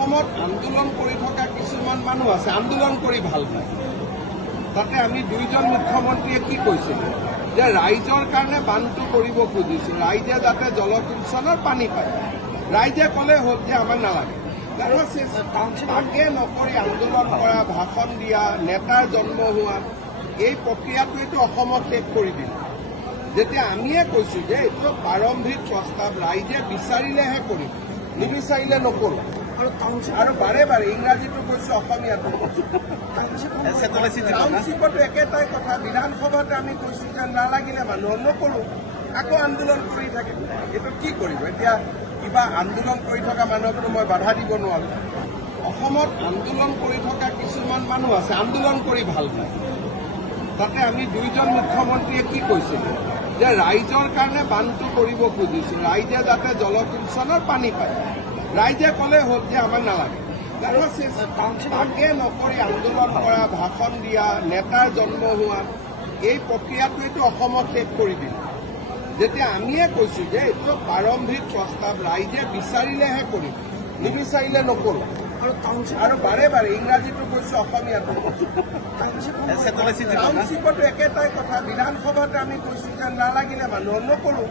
অসমত আন্দোলন কৰি থকা কিছুমান মানুহ আছে, আন্দোলন কৰি ভাল পায়। তাতে আমি দুইজন মুখ্যমন্ত্ৰীয়ে কি কৈছিল যে ৰাইজৰ কাৰণে বানটো কৰিব খুজিছো, ৰাইজে যাতে জলসিঞ্চনৰ পানী পায়। ৰাইজে ক'লে হ'ল যে আমাক নালাগে। তাকে নকৰি আন্দোলন কৰা, ভাষণ দিয়া, নেতাৰ জন্ম হোৱা, এই প্ৰক্ৰিয়াটোৱেতো অসমত শেষ কৰি দিলে। যেতিয়া আমিয়ে কৈছো যে এইটো প্ৰাৰম্ভিক প্ৰস্তাৱ, ৰাইজে বিচাৰিলেহে কৰিম, নিবিচাৰিলে নকৰোঁ। আৰু বাৰে বাৰে ইংৰাজীটো কৈছো, অসমীয়াটো কৈছো। টাউনশ্বিপতো একেটাই কথা। বিধানসভাতে আমি কৈছো যে নালাগিলে মানুহৰ নকৰোঁ, আকৌ আন্দোলন কৰি থাকে। এইটো কি কৰিব? এতিয়া কিবা আন্দোলন কৰি থকা মানুহকতো মই বাধা দিব নোৱাৰো। অসমত আন্দোলন কৰি থকা কিছুমান মানুহ আছে, আন্দোলন কৰি ভাল পায়। তাতে আমি দুইজন মুখ্যমন্ত্ৰীয়ে কি কৈছিল যে ৰাইজৰ কাৰণে বানটো কৰিব খুজিছো, ৰাইজে যাতে জলসিঞ্চনৰ পানী পায়। ৰাইজে ক'লে হ'ল যে আমাক নালাগে। তাকে নকৰি আন্দোলন কৰা, ভাষণ দিয়া, নেতাৰ জন্ম হোৱা, এই প্ৰক্ৰিয়াটোৱেতো অসমত শেষ কৰি দিলে। যেতিয়া আমিয়ে কৈছো যে এইটো প্ৰাৰম্ভিক প্ৰস্তাৱ, ৰাইজে বিচাৰিলেহে কৰিম, নিবিচাৰিলে নকৰোঁ। আৰু বাৰে বাৰে ইংৰাজীটো কৈছো, অসমীয়াটো কৈছো। টাউনশ্বিপতো একেটাই কথা। বিধানসভাতে আমি কৈছো যে নালাগিলে মানুহৰ নকৰোঁ,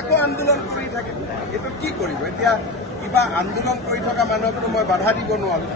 আকৌ আন্দোলন কৰি থাকে। এইটো কি কৰিব? এতিয়া কিবা আন্দোলন কৰি থকা মানুহকতো মই বাধা দিব নোৱাৰো।